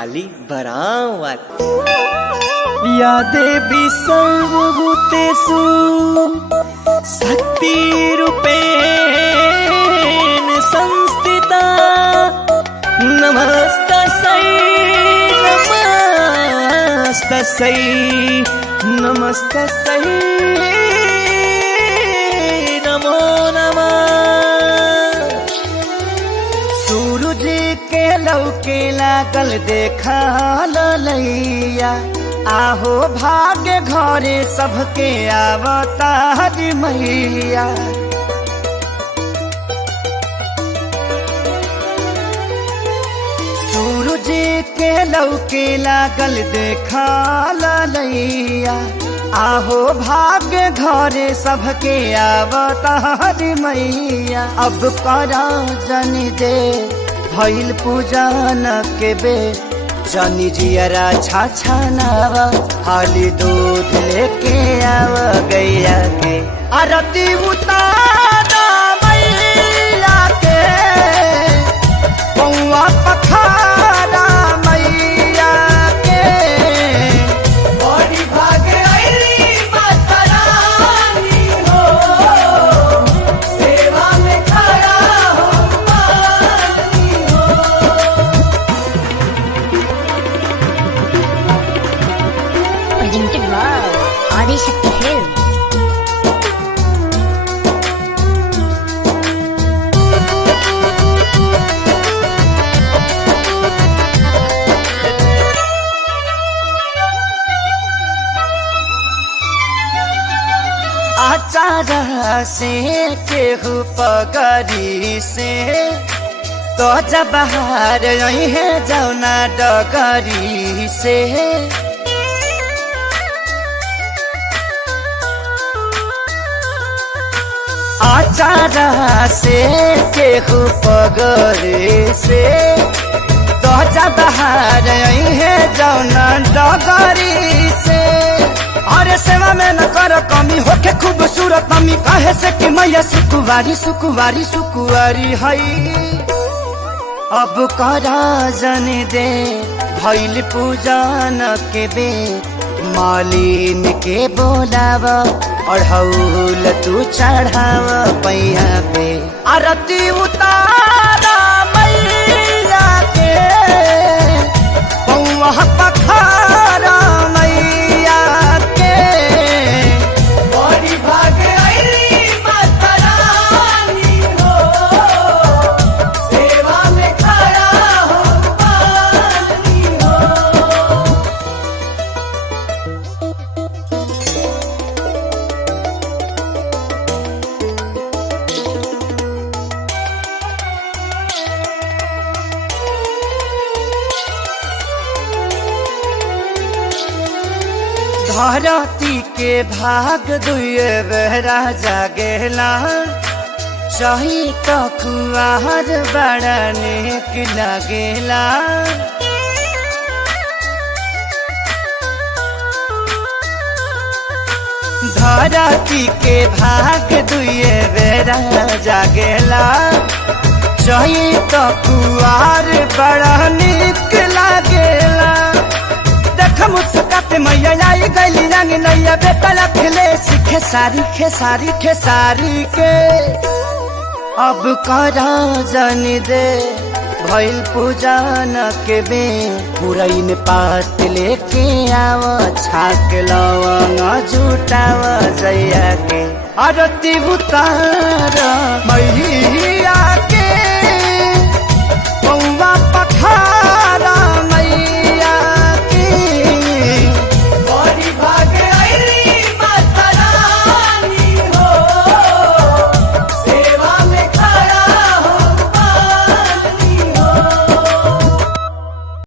काली बरावत। या देवी सर्वभूतेषु शक्तिरूपेण संस्थिता नमस्तस्यै नमस्तस्यै नमस्तस्यै नमो नमः। सूरज के लौके लागल देखा ललैया आहो भाग्य घरे सबके आवता हरि मैया। सूरज के लौके लागल देखा ललैया आहो भाग्य घरे सबके आवता हरि मैया। अब करा जन दे भइल पूजन के बे जनी जियरा छाछा नावा हाली दूध लेके आव गैया के आरती उतारा मैया के पौआ पखारा मैया के। बड़ी भागे आईली माता रानी हो सेवा में खड़ा हो पानी हो। Presented by Adi Shakti Films. आचार से केहू पगरी से तो जब बाहर यही है जौना डगरी से। आचार से केहू पगरी से तो जब बाहर यही है जौना डगरी से। अरे सेवा में न कर कमी होके खूबसूरत मम्मी कहे से कि मैया सुकुवारी सुकुवारी सुकुवारी हई। अब करा जन दे भइल पूजन के बे मालिन के बोलाव अढ़ौल तू चढ़ाव पैया पे आरती उतारा मैया के पौआ पखारा मैया के। बड़ी भागे आईली माता रानी हो सेवा में खड़ा हो पानी हो। धरती के भाग दुए बेहरा जागेला चाही तो कुआर बड़ा नेक लगेला। धरती के भाग दुए बेरा जागेला चाही तो कुआर बड़ा नेक लगेला। मुस्काते मैया आई गैली रंग नैया बेटा खेले सीखे सारी खेसारी खेसारी के। अब करा जन दे भइल पूजन के बे पुरैन पात लेके आव छाक लवंग जुटाव जैया के आरती उतार मैया